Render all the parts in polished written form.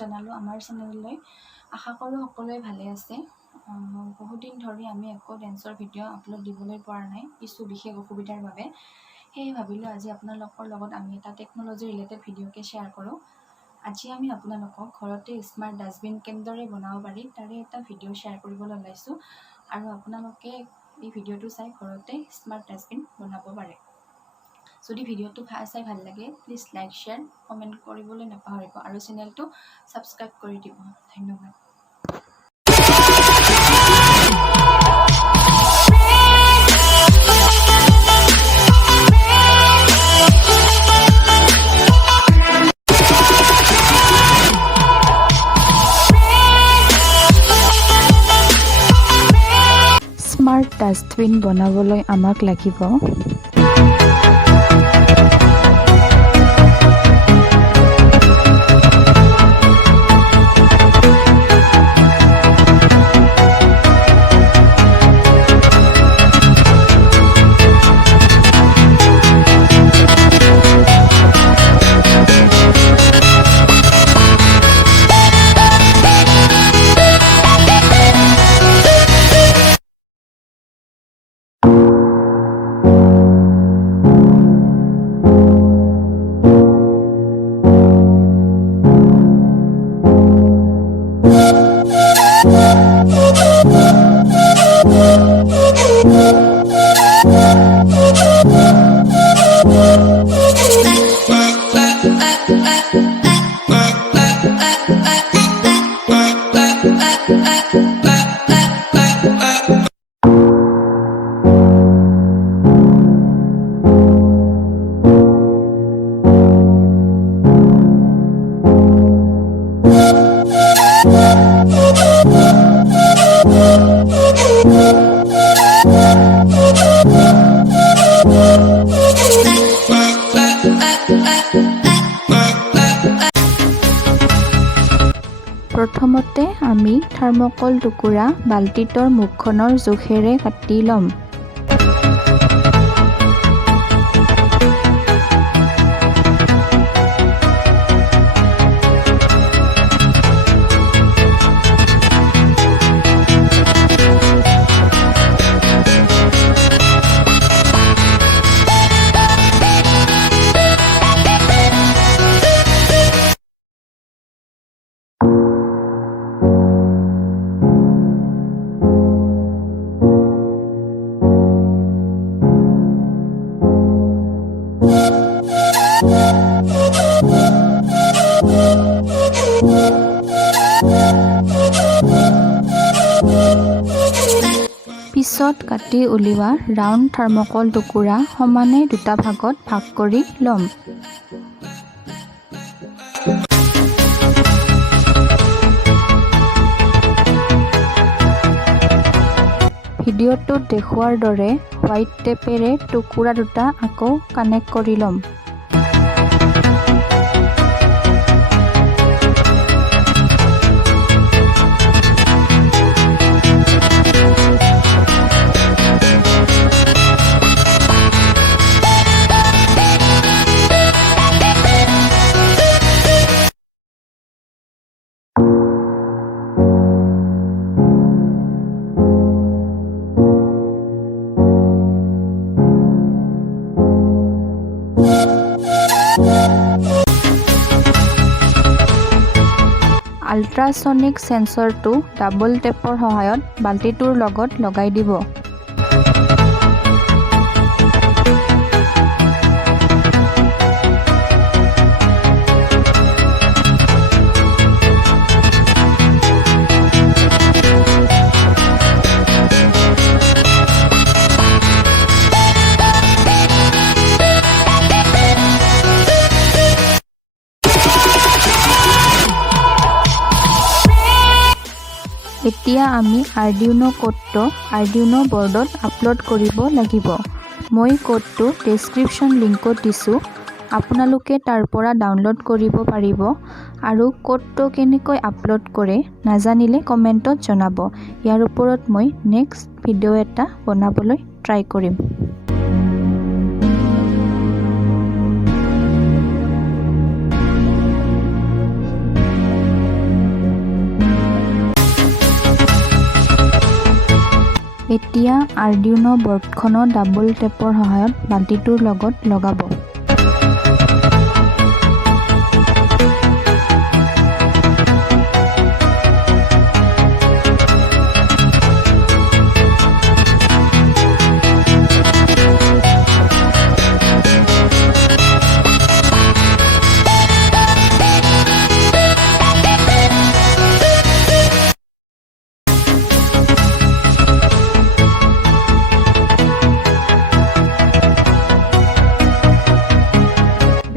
জনালোঁ আমাৰ চেনেললৈ। আশা কৰোঁ সকলোৱে ভালে আছে। বহুত দিন ধৰি আমি একো ডেন্সৰ ভিডিঅ' আপলোড দিবলৈ পৰা নাই কিছু বিশেষ অসুবিধাৰ বাবে। সেয়ে ভাবিলোঁ আজি আপোনালোকৰ লগত আমি এটা টেকন'লজি ৰিলেটেড ভিডিঅ'কে শ্বেয়াৰ কৰোঁ। আজি আমি আপোনালোকক ঘৰতে স্মাৰ্ট ডাষ্টবিন কেনেদৰে বনাব পাৰি তাৰে এটা ভিডিঅ' শ্বেয়াৰ কৰিবলৈ ওলাইছোঁ আৰু আপোনালোকে এই ভিডিঅ'টো চাই ঘৰতে স্মাৰ্ট ডাষ্টবিন বনাব পাৰে। যদি ভিডিঅ'টো চাই ভাল লাগে প্লিজ লাইক শ্বেয়াৰ কমেণ্ট কৰিবলৈ নাপাহৰিব আৰু চেনেলটো ছাবস্ক্ৰাইব কৰি দিব। ধন্যবাদ। স্মাৰ্ট ডাষ্টবিন বনাবলৈ আমাক লাগিব প্ৰথমতে আমি থাৰ্মকল টুকুৰা বাল্টিটোৰ মুখখনৰ জোখেৰে কাটি ল'ম। পিছত কাটি উলিওৱা ৰাউণ্ড থাৰ্মকল টুকুৰা সমানে দুটা ভাগত ভাগ কৰি ল'ম। ভিডিঅ'টোত দেখুওৱাৰ দৰে হোৱাইট টেপেৰে টুকুৰা দুটা আকৌ কানেক্ট কৰি ল'ম। আল্ট্ৰাছনিক সেন্সৰটো ডাবল টেপৰ সহায়ত বাল্টিটোৰ লগত লগাই দিব। এতিয়া আমি আৰ্ডিউনো কোডটো আৰ্ডিউনো বৰ্ডত আপলোড কৰিব লাগিব। মই কোডটো ডেছক্ৰিপশ্যন লিংকত দিছোঁ, আপোনালোকে তাৰ পৰা ডাউনলোড কৰিব পাৰিব আৰু কোডটো কেনেকৈ আপলোড কৰে নাজানিলে কমেণ্টত জনাব। ইয়াৰ ওপৰত মই নেক্সট ভিডিঅ' এটা বনাবলৈ ট্ৰাই কৰিম। এতিয়া আৰ্ডিউনো বৰ্ডখনো ডাবল টেপৰ সহায়ত বাল্টিটোৰ লগত লগাব।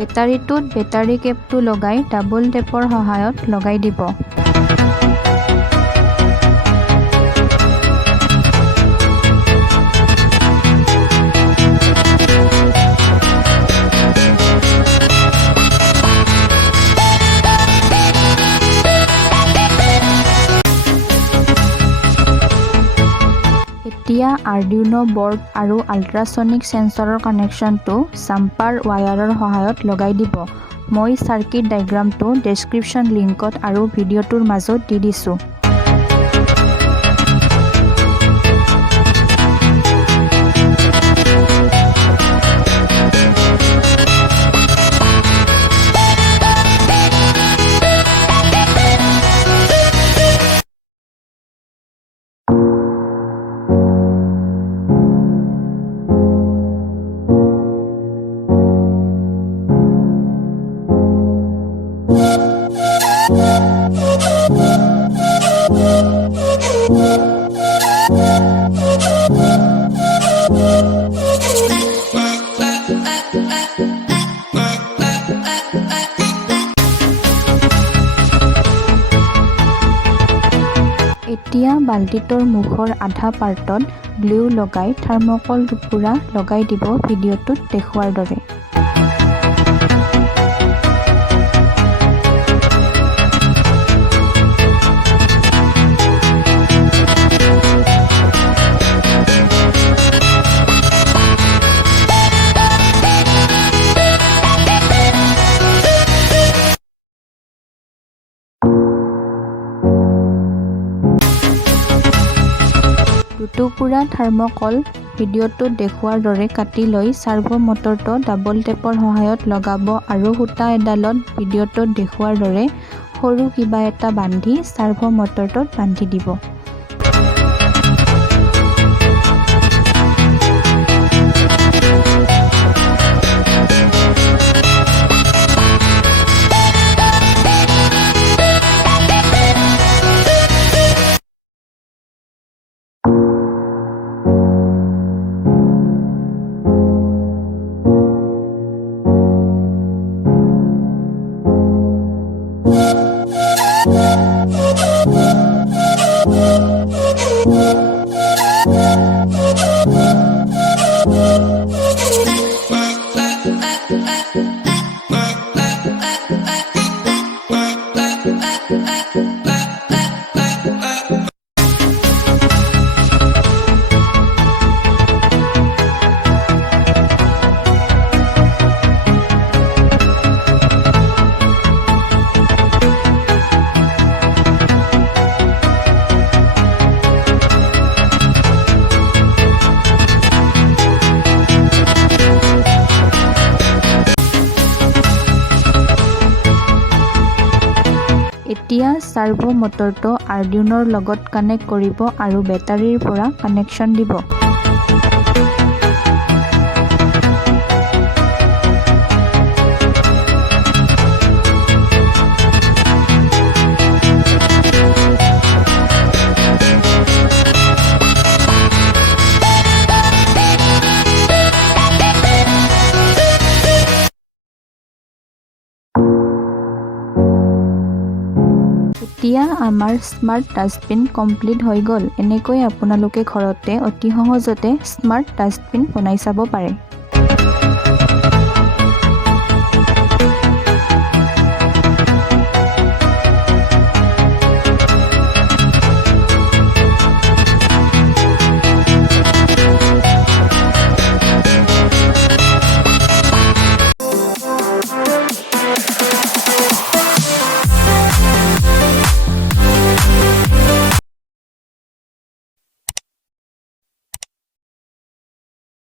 বেটাৰীটোত বেটাৰী কেপটো লগাই ডাবল টেপৰ সহায়ত লগাই দিব। এতিয়া আৰ্ডিউনো বৰ্ড আৰু আল্ট্ৰাছনিক সেন্সৰৰ কানেকশ্যনটো জাম্পাৰ ৱায়াৰৰ সহায়ত লগাই দিব। মই চাৰ্কিট ডায়েগ্ৰামটো ডেছক্ৰিপশ্যন লিংকত আৰু ভিডিঅ'টোৰ মাজত দি দিছোঁ। এতিয়া বাল্টিটোৰ মুখৰ আধা পাৰ্টত গ্লু লগাই থাৰ্মকল টুকুৰা লগাই দিব ভিডিঅ'টোত দেখুৱাৰ দৰে। দুটুকুৰা থাৰ্মকল ভিডিঅ'টোত দেখুৱাৰ দৰে কাটি লৈ চাৰ্ভো মটৰটো ডাবল টেপৰ সহায়ত লগাব আৰু সূতা এডালত ভিডিঅ'টোত দেখুৱাৰ দৰে সৰু কিবা এটা বান্ধি চাৰ্ভো মটৰটোত বান্ধি দিব। এতিয়া চাৰ্ভো মটৰটো আৰ্ডিউনোৰ লগত কানেক্ট কৰিব আৰু বেটাৰীৰ পৰা কানেকশ্যন দিব। এতিয়া আমাৰ স্মাৰ্ট ডাষ্টবিন কমপ্লিট হৈ গ'ল। এনেকৈ আপোনালোকে ঘৰতে অতি সহজতে স্মাৰ্ট ডাষ্টবিন বনাই চাব পাৰে।